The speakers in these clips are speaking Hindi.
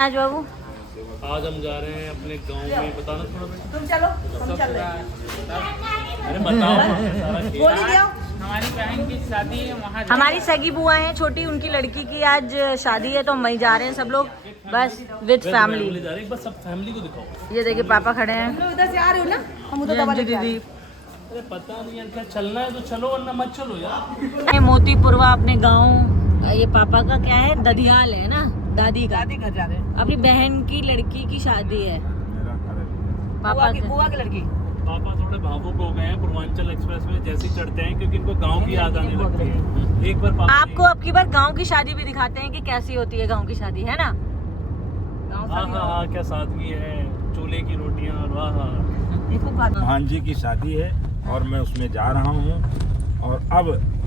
आज बाबू आज हम जा रहे हैं अपने गांव में। बताना थोड़ा। तुम चलो, हम चल रहे हैं। अरे बताओ। बोली दियो। हमारी बहन की शादी है वहाँ। हमारी सगी बुआ है छोटी, उनकी लड़की की आज शादी है तो हम वहीं जा रहे हैं सब लोग, बस विद फैमिली। जा रहे हैं, बस सब फैमिली को दिखाओ। ये देखिए पापा खड़े हैं। तुम इधर से आ रहे हो ना, हम उधर दबा लेके आ रहे हैं। अरे पता नहीं यार, क्या चलना है तो चलो वरना मत चलो यार। मोतीपुरवा अपने गाँव। ये पापा का क्या है, ददियाल है ना, दादी का। दादी घर जा रहे हैं। अपनी बहन की लड़की की शादी है। पापा की बुआ की लड़की। पापा थोड़े भावुक हो गए हैं पूर्वांचल एक्सप्रेस में जैसे ही चढ़ते हैं, क्योंकि इनको गांव की याद आने लगती है। एक बार पापा आपको अब की बार गांव की शादी भी दिखाते हैं कि कैसी होती है गांव की शादी, है ना। हाँ हाँ हाँ, क्या सादगी है, चूल्हे की रोटियां और वाह। भांजी की शादी है और मैं उसमें जा रहा हूँ। और अब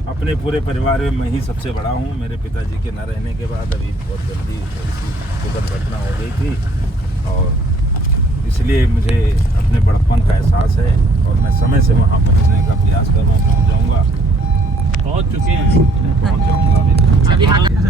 अपने पूरे परिवार में मैं ही सबसे बड़ा हूँ। मेरे पिताजी के न रहने के बाद अभी बहुत जल्दी दुर्घटना हो गई थी और इसलिए मुझे अपने बड़प्पन का एहसास है और मैं समय से वहाँ पहुँचने का प्रयास कर रहा हूँ। पहुँच जाऊँगा, पहुंच चुके हैं, पहुँच जाऊँगा अभी।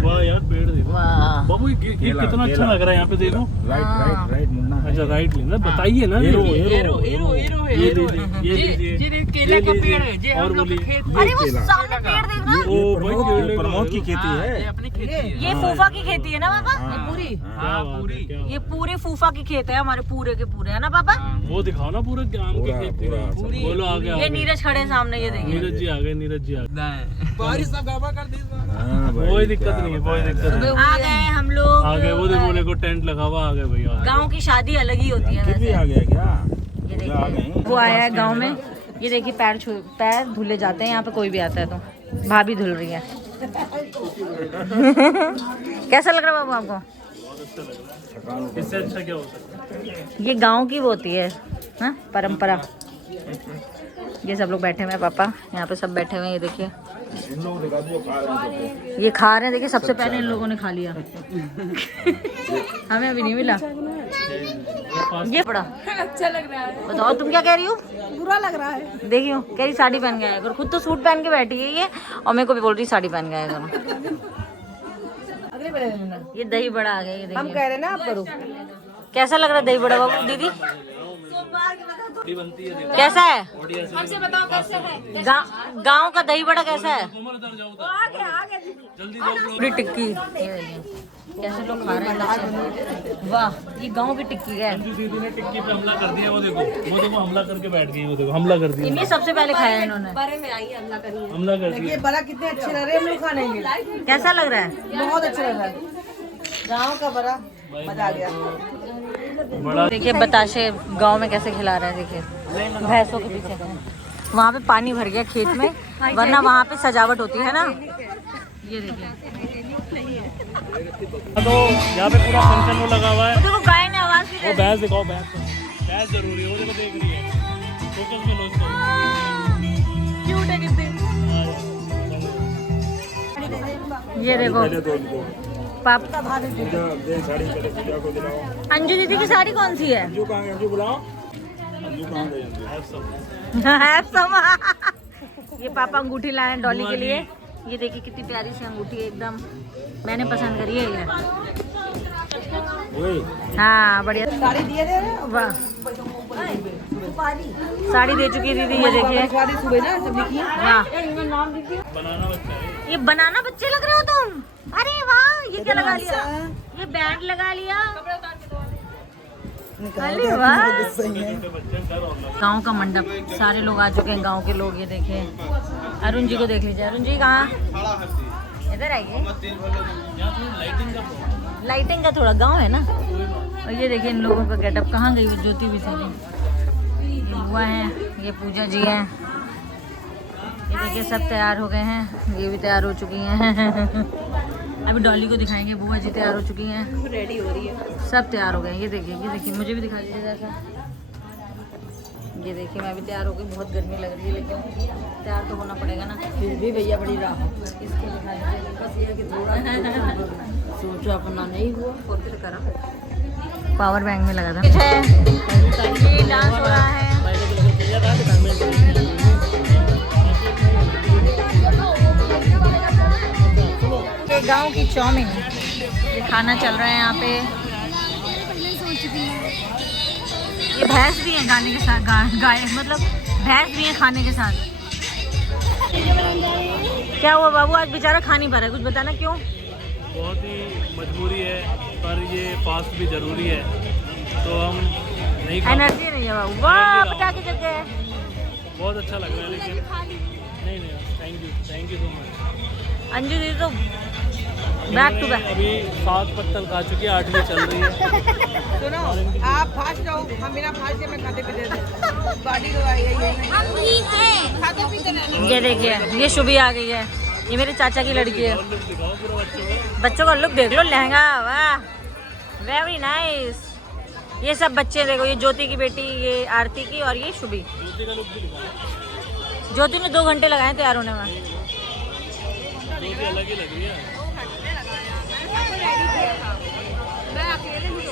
वाह यार, पेड़ देखो वाह। बाबू, ये कितना अच्छा लग रहा है यहाँ पे, देखो। राइट राइट राइट मुन्ना है। अच्छा राइट लेना, बताइए ना। हीरो, ये हीरो, ये लीजिए, केले का पेड़ है, ये और हम लोग बोलिए। के खेत। अरे वो सामने पेड़ देखना, ओ भाई, केले का प्रमोद की खेती हाँ, है। ये अपनी खेती है। ये फूफा की खेती है ना पापा। हाँ, पूरी क्या बात है, पूरी। क्या बात ये पूरे फूफा की खेत है, हमारे पूरे के पूरे, है ना पापा। है। वो दिखाओ ना पूरा आम के पूरा, खेत पूरा, पूरी। बोलो आगे ये आगे। नीरज खड़े हैं सामने, ये देखिए। नीरज जी आ गए, नीरज जी आ गए। बारिश सब गड़बड़ कर दी। हाँ भाई, कोई दिक्कत क्या नहीं है, कोई बताएं। दिक्कत नहीं। आ गए हैं हम लोग। आगे वो देखो, देखो टेंट लगा हुआ, आ गए भैया। गांव की शादी अलग ही होती है अंकित भी वैसे। आ गया क्या? ये पूजा आ देखिए गई। वो आया है गांव में। ये देखिए पैर धुले जाते हैं यहाँ पे, कोई भी आता है तो। भाभी धुल रही है। कैसा लग रहा है बाबू आपको? इससे अच्छा क्या हो सकता है। ये गांव की वो होती है ना परंपरा। ये सब लोग बैठे हुए हैं, पापा यहाँ पे सब बैठे हुए हैं। ये देखिए इन लोगों ने कहा जो खा रहे हैं सबको। ये खा रहे हैं, देखिए सबसे पहले इन लोगों ने खा लिया। हमें अभी नहीं मिला। ये बड़ा अच्छा लग रहा है। बताओ तुम क्या कह रही हो? बुरा लग रहा है। देखियो कह रही साड़ी पहन के आया करो, खुद तो सूट पहन के बैठी है ये, और मेरे को भी बोल रही साड़ी पहन के आया करो। अगले बार लेना। ये दही बड़ा आ गया, ये हम देखिए कह रहे हैं ना, आप करो। कैसा लग रहा है दही बड़ा बाबू? दीदी बनती है देखो। कैसा है? हमसे बताओ कैसे है। गांव का दही बड़ा कैसा है? जल्दी पूरी टिक्की ये देखिए कैसे लोग खा रहे हैं। वाह, ये गांव की टिक्की है। दीदी ने टिक्की पे हमला कर दिया। वो देखो हमला करके बैठ गई। वो देखो हमला कर दिया, इन्हें सबसे पहले खाया है इन्होंने। हमला कर दिया। ये बड़ा कितने अच्छे लग रहे हैं हम लोग खाने में। कैसा लग रहा है? बहुत अच्छा लग रहा है। गाँव का बड़ा मजा आ गया। बड़ा देखिए बताशे गांव में कैसे खिला रहे हैं, देखिए भैंसों के पीछे। वहाँ पे पानी भर गया खेत में, वरना वहाँ पे सजावट होती है ना। ये देखिए तो यहाँ पे पूरा फंक्शन वो लगा हुआ है। देखो गाय ने आवाज भी वो भैंस दिखाओ, भैंस जरूरी है। वो देखो देख रही है। फोकस में लो इसको। क्यूट है कितनी। ये देखो पहले तो इनको पापा पूजा दे, साड़ी पहले पूजा को दिलाओ। अंजू दीदी की साड़ी कौन सी है? अंजू कहाँ गई? अंजू बुलाओ। अंजू कहाँ गई? अंजू ये पापा अंगूठी लाए हैं डॉली के लिए। ये देखिए कितनी प्यारी सी अंगूठी है, एकदम मैंने पसंद करी है ये। वही हाँ बढ़िया साड़ी दिए थे ना। वाह, साड़ी दे चुकी है दीदी। ये देखिए स्वादी सुबह ना सब लिखी। वाह, बनाना बच्चा है। ये बनाना बच्चे लग रहे हो तुम। अरे वाह, ये क्या लगा लिया? ये बैंड लगा लिया। अरे वाह, गांव का मंडप, सारे लोग आ चुके हैं गांव के लोग। ये देखिए अरुण जी को देख लीजिए। अरुण जी कहाँ? इधर आइए। लाइटिंग का थोड़ा गांव है ना। और ये देखिए इन लोगों का गेटअप। कहाँ गई ज्योति भी सही? ये बुआ है, ये पूजा जी है। ये देखिए सब तैयार हो गए हैं, ये भी तैयार हो चुकी हैं। अभी डॉली को दिखाएंगे। बुआ जी तैयार हो चुकी हैं, रेडी हो रही है। सब तैयार हो गए हैं। ये देखिए मुझे भी दिखा दीजिए जैसा। ये देखिए मैं भी तैयार हो गई। बहुत गर्मी लग रही है लेकिन तैयार तो होना पड़ेगा ना। फिर भी भैया बड़ी राह। इसको दिखा दीजिए। बस ये है कि थोड़ा सोचो अपना नहीं हुआ और फिर करा। पावर बैंक में लगा था। ये डांस हो रहा है। ये गांव की चाउमीन, ये खाना चल रहा है यहाँ पे। ये भैंस भी है गाने के साथ, गाय मतलब भैंस भी है खाने के साथ। क्या हुआ बाबू, आज बेचारा खा नहीं पा रहा है, कुछ बताना क्यों? बहुत ही मजबूरी है, पर ये फास्ट भी जरूरी है, तो हम नहीं खा। एनर्जी नहीं है बाबू। वाह पटाखे जग गए। बहुत अच्छा लग रहा है, लेकिन नहीं thank you so much. Anju दीदी तो बैक टू बैक। अभी 7 पत्तल खा चुकी है, 8वीं चल रही है। सुनो, आप फास्ट रहो, हम बिना फास्ट के मैं खाते पीते थे। बॉडी तो आई है, हम भी हैं, खाते पीते रहना। ये देखिए, ये शुभी आ गई है, ये मेरे चाचा की लड़की है। और लुक दिखाओ पूरा बच्चों को। बच्चों का लुक देख लो, लहंगा, वाह वेरी नाइस। ये सब बच्चे देखो, ये ज्योति की बेटी, ये आरती की, और ये शुभी। ज्योति का लुक भी दिखाओ। ज्योति ने 2 घंटे लगाए तैयार होने में। ज्योति अलग ही लग रही है। मैं अकेले ही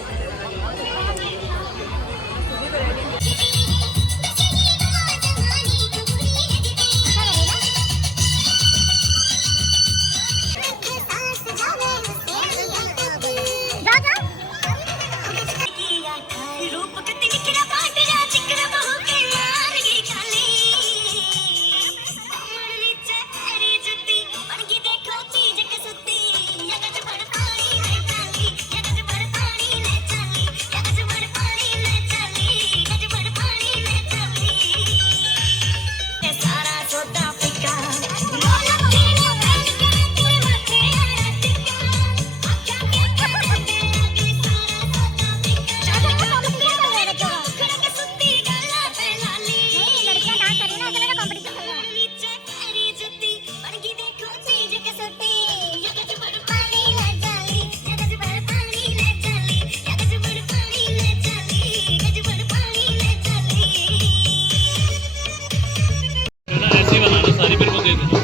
ऐसी बनाना, सारी मेरे को दे देना।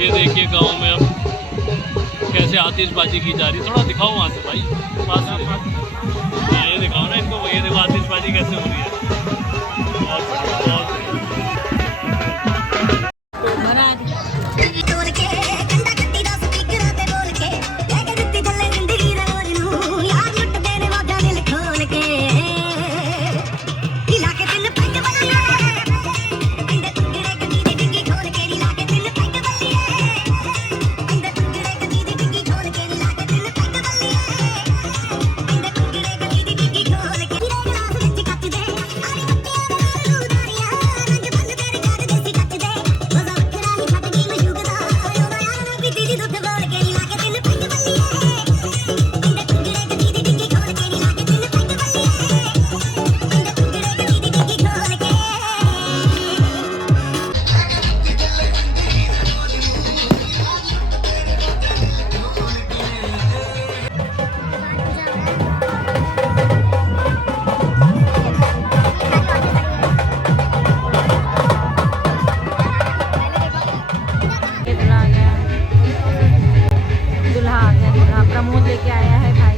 ये देखिए गांव में अब कैसे आतिशबाजी की जा रही है। थोड़ा दिखाओ वहाँ से भाई, पास में दिखाओ। हाँ ये दिखाओ ना इनको, ये देखो आतिशबाजी कैसे हो रही है। प्रमोद लेके आया है भाई।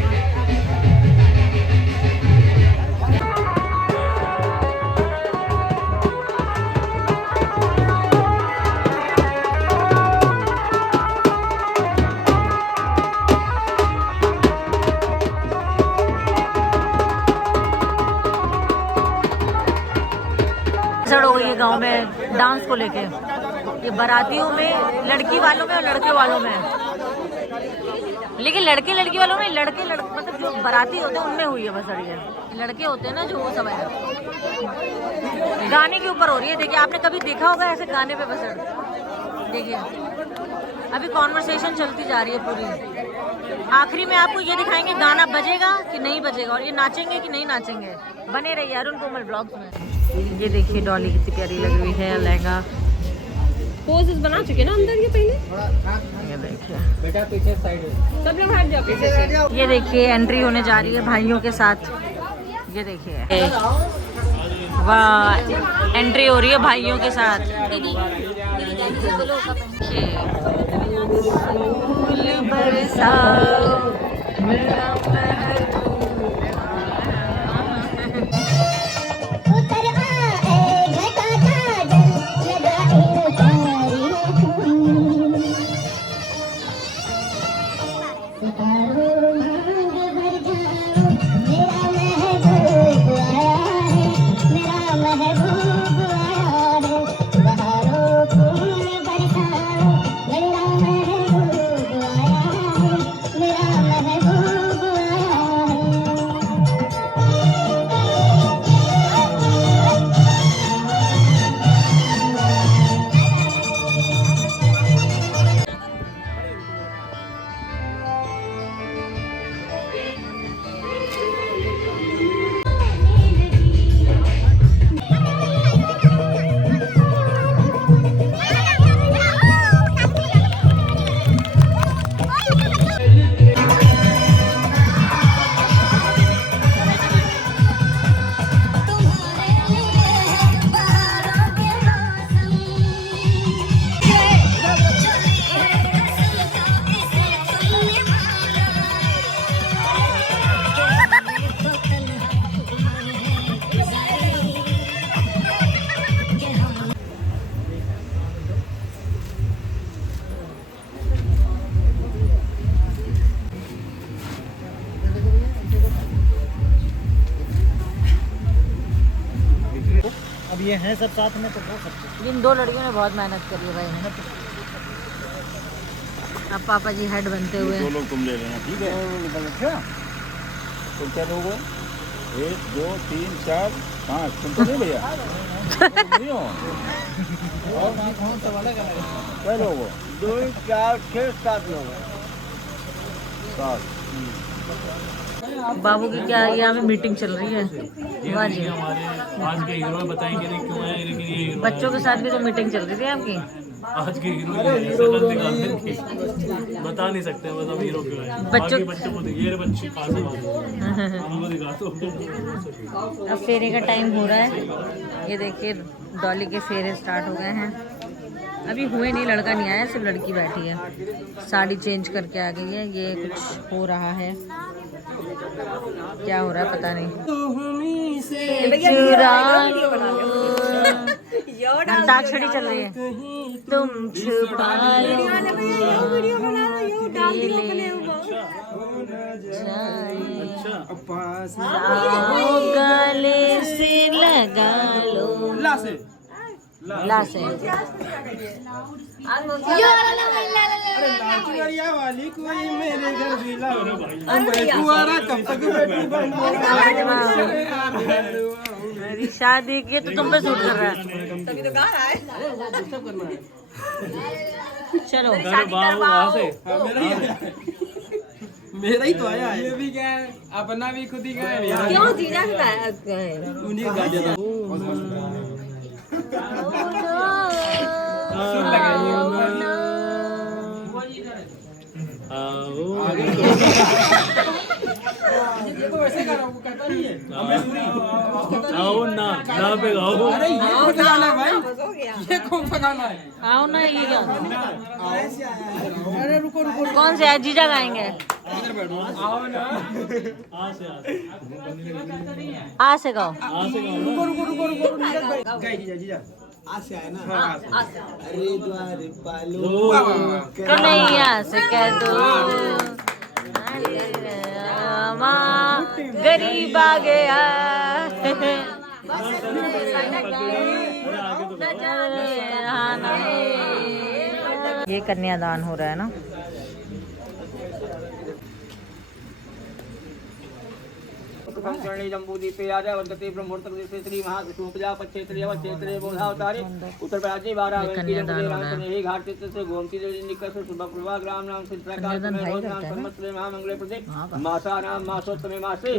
हो गई है गांव में डांस को लेके, ये बारातियों में, लड़की वालों में और लड़के वालों में। लेकिन लड़के लड़की वालों में, लड़के मतलब जो बाराती होते हैं उनमें हुई है बस। ये लड़के होते हैं ना जो, वो सब है गाने के ऊपर हो रही है। देखिए आपने कभी देखा होगा ऐसे गाने पे बसड़? देखिए अभी कॉन्वर्सेशन चलती जा रही है पूरी। आखिरी में आपको ये दिखाएंगे गाना बजेगा कि नहीं बजेगा, और ये नाचेंगे कि नहीं नाचेंगे। बने रहिए अरुण कोमल ब्लॉग्स में। ये देखिए डॉली कितनी प्यारी लग रही है, लहंगा पोजेस बना चुके ना अंदर ये पहले। ये देखिए, बेटा पीछे साइड सब लोग हट जाओ, पीछे हट जाओ। ये देखिए एंट्री होने जा रही है भाइयों के साथ। ये देखिए वाह, एंट्री हो रही है भाइयों के साथ। ये हैं सब साथ में तो हो सकते हैं। इन दो लड़कियों ने बहुत मेहनत करी है भाई। अब पापा जी हेड बनते हुए दो लोग तुम ले लेना, ठीक है? तुम क्या लोग हो? 1 2 3 4 5 तुम तो नहीं भैया? तुम नहीं हो? और क्या लोग हो? 2 4 6 7 लोग 7। बाबू की क्या यहाँ पे मीटिंग चल रही है। वाह जी, हमारे आज के हीरो बताएंगे नहीं क्यों है, लेकिन ये हीरो बच्चों के साथ भी तो मीटिंग चल रही थी आपकी। आज के हीरो ये शकल दिखा देंगे, बता नहीं सकते बस हम हीरो क्यों है। बच्चों- बच्चों को देखिए, ये बच्चे कहाँ से हमको दिखा दो। अब फेरे का टाइम हो रहा है। ये देखिए डॉली के फेरे स्टार्ट हो गए हैं। अभी हुए नहीं, लड़का नहीं आया, सिर्फ लड़की बैठी है। साड़ी चेंज करके आ गई है। ये कुछ हो रहा है, क्या हो रहा है पता नहीं। अंताक्षरी चल रही है। तुम छुपा गले से लगा लो। ला से वाली कोई मेरे घर भी लाओ, कुंवारा कब तक मेरी शादी की तो तुम पे सूट कर रहा है। तभी तो गा रहा है। चलो मेरा ही तो आया है। ये भी क्या है, अपना भी खुद ही का है। क्यों जीजा भी गाया? उन्हीं गा देता वैसे गा रहा हूँ, करता नहीं है। आओ ना पे गाओ। अरे ये कौन सा गाना है भाई? हो गया। ये कौन सा गाना है? आओ ना, ये क्या अरे रुको रुको कौन से है? जीजा गाएंगे। इधर बैठो। आओ ना। आ से गाओ। रुको रुको रुको रुको। गाइए जीजा जीजा। आज से आया ना? अरे द्वार पालो कन्हैया से कह दो माँ गरीब आ गया। ये कन्यादान हो रहा है ना। जम्बूदीपे आर्यावर्तते ब्रह्मोत्तर श्री महाविष्णुपजा पक्षेत्रे अवक्षेत्रे बोधावतारे उत्तर प्राची 12 ही घाट से गोमती देवी निकट सुबह प्रभा ग्राम नाम से प्रकाश में नाम संवत्सरे महामंगले प्रदे मासा नाम मासोत्तमे मासे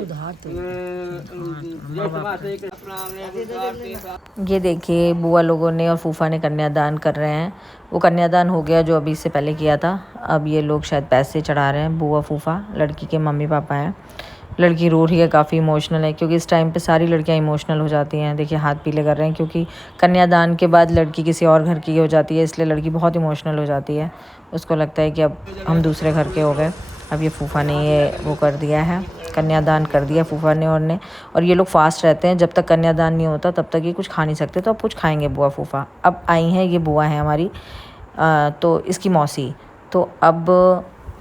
ज्येष्ठ मासे कृष्ण। ये देखिए बुआ लोगों ने और फूफा ने कन्यादान कर रहे हैं। वो कन्यादान हो गया जो अभी इससे पहले किया था। अब ये लोग शायद पैसे चढ़ा रहे हैं। बुआ फूफा लड़की के मम्मी पापा हैं। लड़की रो रही है, काफ़ी इमोशनल है, क्योंकि इस टाइम पे सारी लड़कियां इमोशनल हो जाती हैं। देखिए हाथ पीले कर रहे हैं, क्योंकि कन्यादान के बाद लड़की किसी और घर की हो जाती है, इसलिए लड़की बहुत इमोशनल हो जाती है। उसको लगता है कि अब हम दूसरे घर के हो गए। अब ये फूफा ने ये वो कर दिया है, कन्यादान कर दिया फूफा ने। और ये लोग फास्ट रहते हैं, जब तक कन्यादान नहीं होता तब तक ये कुछ खा नहीं सकते। तो अब कुछ खाएंगे बुआ फूफा। अब आई हैं, ये बुआ है हमारी, तो इसकी मौसी। तो अब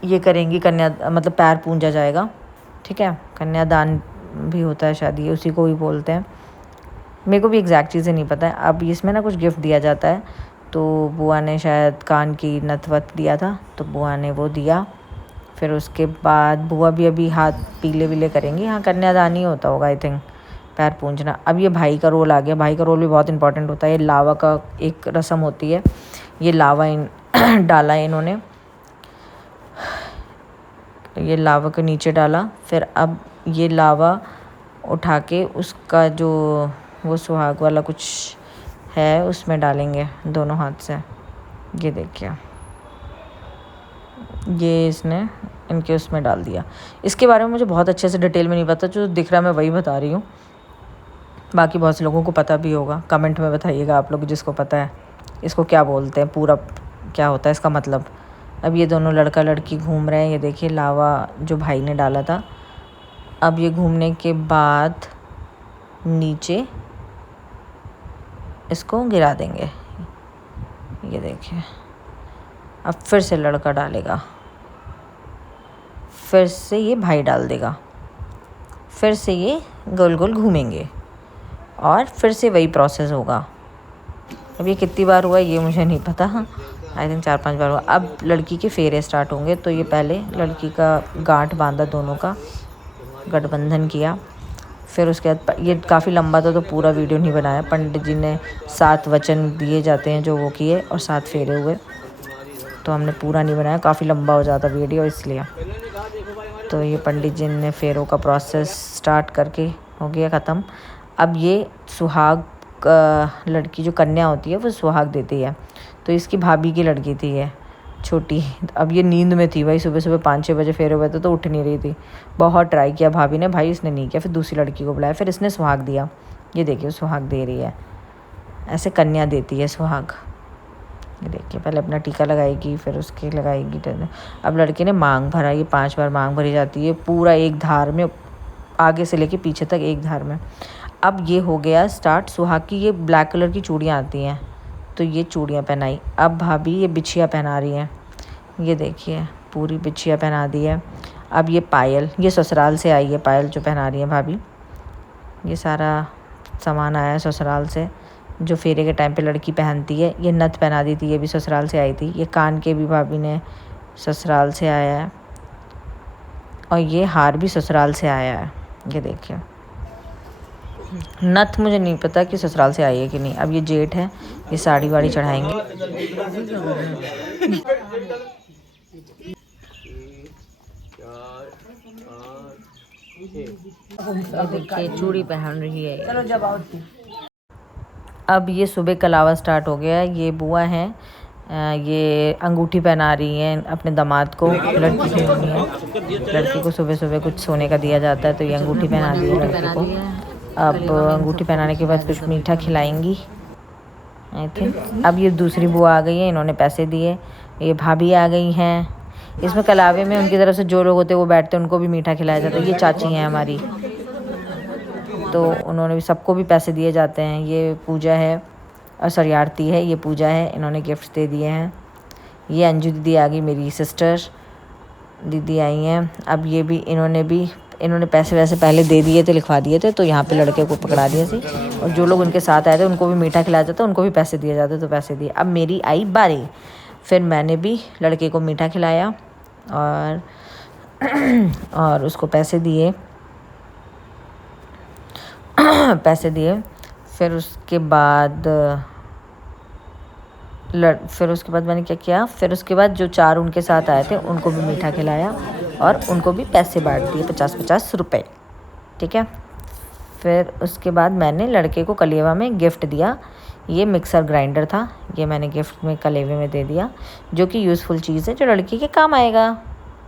ये करेंगी मतलब पैर पूंजा जाएगा, ठीक है। कन्यादान भी होता है शायद, ये उसी को ही बोलते हैं। मेरे को भी एग्जैक्ट चीज़ें नहीं पता है। अब इसमें ना कुछ गिफ्ट दिया जाता है, तो बुआ ने शायद कान की नथवत दिया था, तो बुआ ने वो दिया। फिर उसके बाद बुआ भी अभी हाथ पीले विले करेंगी। हाँ, कन्यादान ही होता होगा आई थिंक, पैर पूंजना। अब ये भाई का रोल आ गया। भाई का रोल भी बहुत इंपॉर्टेंट होता है। ये लावा का एक रस्म होती है। ये लावा डाला इन्होंने, ये लावा के नीचे डाला। फिर अब ये लावा उठा के उसका जो वो सुहाग वाला कुछ है उसमें डालेंगे दोनों हाथ से। ये देखिए, ये इसने इनके उसमें डाल दिया। इसके बारे में मुझे बहुत अच्छे से डिटेल में नहीं पता, जो दिख रहा है मैं वही बता रही हूँ। बाकी बहुत से लोगों को पता भी होगा, कमेंट में बताइएगा आप लोग जिसको पता है इसको क्या बोलते हैं, पूरा क्या होता है इसका मतलब। अब ये दोनों लड़का लड़की घूम रहे हैं। ये देखिए लावा जो भाई ने डाला था। अब ये घूमने के बाद नीचे इसको गिरा देंगे। ये देखिए, अब फिर से लड़का डालेगा, फिर से ये भाई डाल देगा, फिर से ये गोल गोल घूमेंगे। और फिर से वही प्रोसेस होगा। अब ये कितनी बार हुआ ये मुझे नहीं पता, आई थिंक 4-5 बार हुआ। अब लड़की के फेरे स्टार्ट होंगे। तो ये पहले लड़की का गांठ बांधा, दोनों का गठबंधन किया। फिर उसके बाद ये काफ़ी लंबा था तो पूरा वीडियो नहीं बनाया। पंडित जी ने 7 वचन दिए जाते हैं जो वो किए और 7 फेरे हुए, तो हमने पूरा नहीं बनाया, काफ़ी लंबा हो जाता वीडियो इसलिए। तो ये पंडित जी ने फेरों का प्रोसेस स्टार्ट करके हो गया ख़त्म। अब ये सुहाग, लड़की जो कन्या होती है वो सुहाग देती है। तो इसकी भाभी की लड़की थी ये छोटी। अब ये नींद में थी भाई, सुबह सुबह 5-6 बजे फेरे हुए थे तो उठ नहीं रही थी। बहुत ट्राई किया भाभी ने, भाई इसने नहीं किया। फिर दूसरी लड़की को बुलाया, फिर इसने सुहाग दिया। ये देखिए सुहाग दे रही है, ऐसे कन्या देती है सुहाग। ये देखिए पहले अपना टीका लगाएगी, फिर उसके लगाएगी। अब लड़के ने मांग भरा, ये 5 बार मांग भरी जाती है पूरा एक धार में, आगे से लेके पीछे तक एक धार में। अब ये हो गया स्टार्ट सुहाग की। ये ब्लैक कलर की चूड़ियाँ आती हैं, तो ये चूड़ियाँ पहनाई। अब भाभी ये बिछिया पहना रही हैं, ये देखिए पूरी बिछिया पहना दी है। अब ये पायल, ये ससुराल से आई है पायल जो पहना रही है भाभी। ये सारा सामान आया है ससुराल से, जो फेरे के टाइम पे लड़की पहनती है। ये नथ पहना दी थी, ये भी ससुराल से आई थी। ये कान के भी भाभी ने ससुराल से आया है, और ये हार भी ससुराल से आया है। ये देखिए नथ मुझे नहीं पता कि ससुराल से आई है कि नहीं। अब ये जेठ है, ये साड़ी वाड़ी चढ़ाएंगे। देखिए चूड़ी पहन रही है। चलो जब आओ। अब ये सुबह कलावा स्टार्ट हो गया। ये बुआ हैं, ये अंगूठी पहना रही हैं अपने दामाद को। लड़की से नहीं है, लड़की को सुबह सुबह कुछ सोने का दिया जाता है, तो ये अंगूठी पहना दी है लड़की को। अब अंगूठी पहनाने के बाद कुछ मीठा खिलाएंगी आई थिंक। अब ये दूसरी बुआ आ गई है, इन्होंने पैसे दिए। ये भाभी आ गई हैं। इसमें कलावे में उनकी तरफ से जो लोग होते हैं वो बैठते हैं, उनको भी मीठा खिलाया जाता है। ये चाची हैं हमारी, तो उन्होंने भी, सबको भी पैसे दिए जाते हैं। ये पूजा है, सॉरी आरती है, ये पूजा है, इन्होंने गिफ्ट दे दिए हैं। ये अंजू दीदी आ गई, मेरी सिस्टर दीदी आई हैं। अब ये भी इन्होंने पैसे वैसे पहले दे दिए थे, लिखवा दिए थे, तो यहाँ पे लड़के को पकड़ा दिया सी। और जो लोग उनके साथ आए थे उनको भी मीठा खिलाया जाता, उनको भी पैसे दिए जाते, तो पैसे दिए। अब मेरी आई बारी, फिर मैंने भी लड़के को मीठा खिलाया और उसको पैसे दिए। फिर उसके बाद मैंने क्या किया, फिर उसके बाद जो 4 उनके साथ आए थे उनको भी मीठा खिलाया और उनको भी पैसे बांट दिए 50-50 रुपए, ठीक है। फिर उसके बाद मैंने लड़के को कलेवा में गिफ्ट दिया। ये मिक्सर ग्राइंडर था, ये मैंने गिफ्ट में कलेवे में दे दिया, जो कि यूज़फुल चीज़ है, जो लड़की के काम आएगा,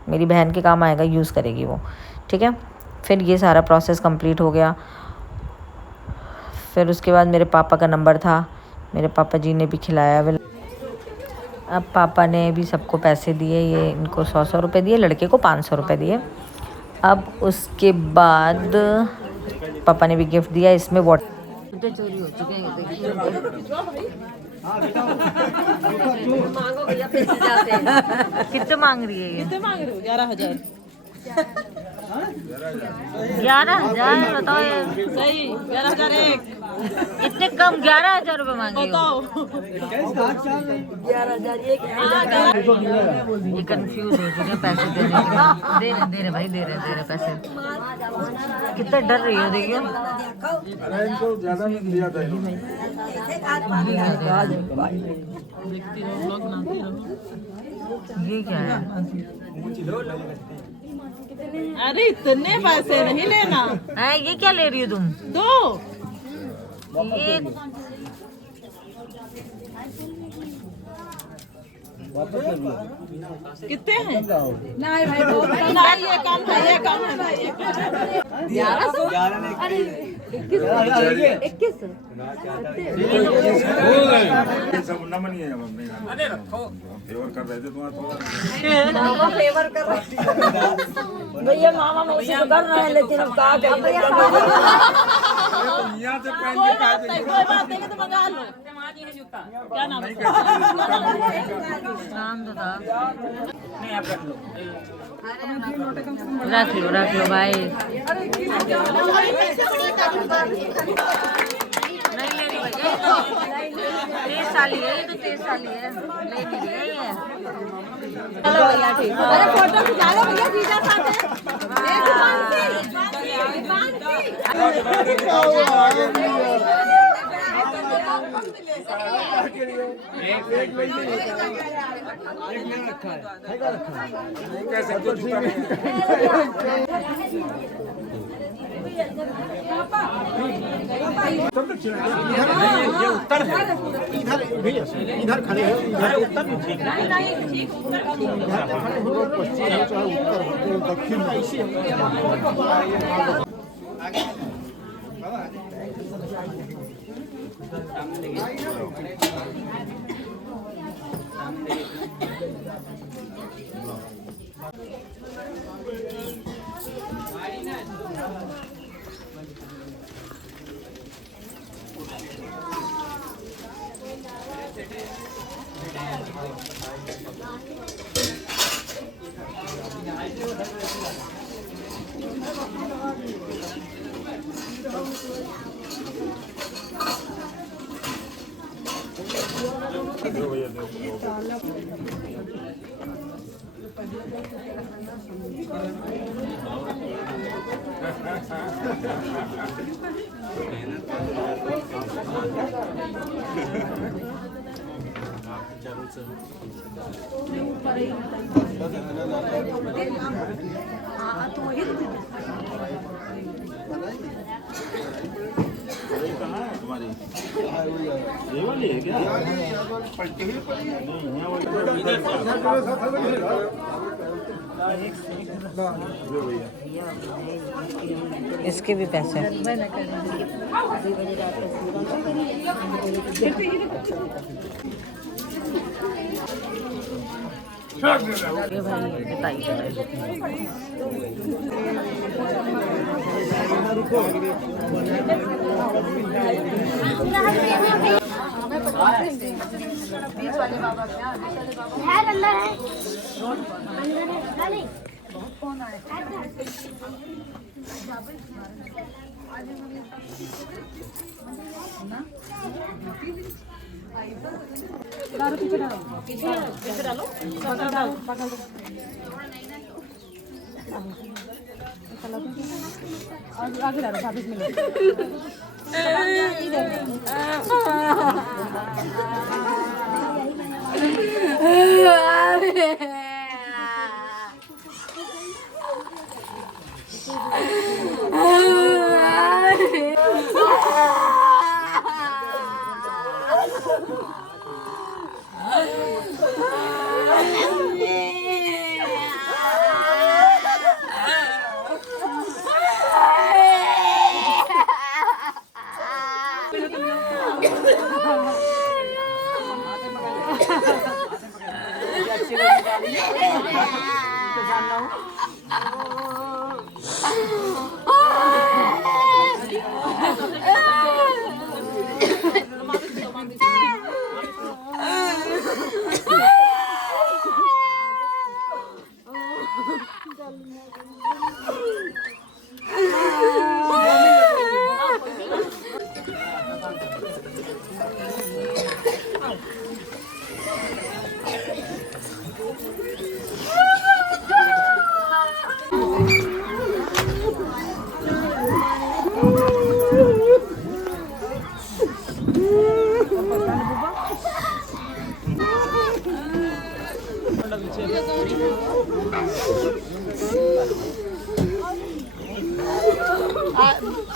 मेरी बहन के काम आएगा, यूज़ करेगी वो, ठीक है। फिर ये सारा प्रोसेस कंप्लीट हो गया। फिर उसके बाद मेरे पापा का नंबर था, मेरे पापा जी ने भी खिलाया। अब पापा ने भी सबको पैसे दिए, ये इनको 100-100 रुपये दिए, लड़के को 500 रुपये दिए। अब उसके बाद पापा ने भी गिफ्ट दिया, इसमें चोरी हो चुके हैं, कितने मांग रही है ये? कितने मांग रहे हो? 11,000। 11,000 बताओ यार, सही 11,001। इतने कम 11,000 रुपये मांगे हो? ये कंफ्यूज हो चुके हैं पैसे देने के बाद। दे रहे भाई, दे रहे पैसे। कितना डर रही हो देखियो। ज्यादा नहीं दिया था। ये क्या है? अरे इतने पैसे नहीं लेना। ये क्या ले रही हो तुम? 2 ये कितने हैं? नहीं भाई, नहीं ये कम है, ये कम है भाई। 21 सब नमन ही है, फेवर कर रहे थे तुम्हारा, फेवर कर रहे भैया। मामा मैं इसे कर रहे हैं, लेकिन अब कहा यहाँ से कोई बात नहीं तो मंगा लो। क्या नाम है? नाम तो था, रख लो भाई। 30 साल ही है, ये तो 30 साल ही है, ले नहीं रही है ये। चलो भैया ठीक है। अरे फोटो खिंचा लो भैया, जीजा साथ ये उत्तर है, इधर इधर खड़े हो, इधर उत्तर भी ठीक है। पश्चिम हो चाहे उत्तर हो, दक्षिण तुम्हारी ये वाली है क्या? इसके भी पैसे ये भाई बताइए।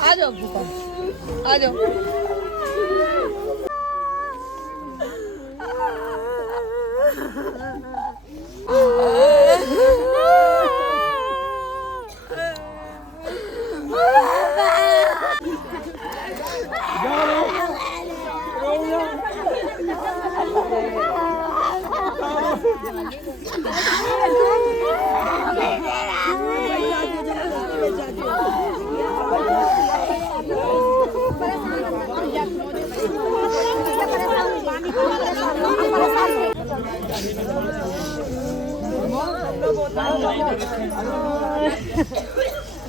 आ जाओ आ जाओ।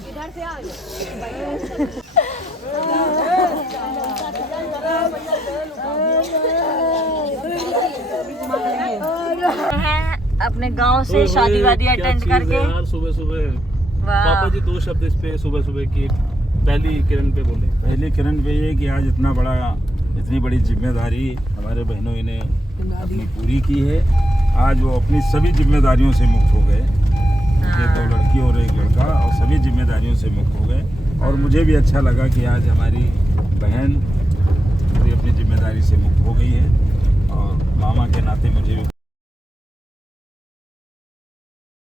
इधर से आ हैं अपने गांव से शादी वादी अटेंड करके। सुबह सुबह वाह। पापा जी 2 शब्द इस पे सुबह सुबह की पहली किरण पे बोले। पहले किरण पे ये कि आज इतनी बड़ी जिम्मेदारी हमारे बहनों ने अपनी पूरी की है। आज वो अपनी सभी जिम्मेदारियों से मुक्त हो गए। ये 2 लड़की और 1 लड़का और सभी जिम्मेदारियों से मुक्त हो गए। और मुझे भी अच्छा लगा कि आज हमारी बहन पूरी अपनी जिम्मेदारी से मुक्त हो गई है और मामा के नाते मुझे भी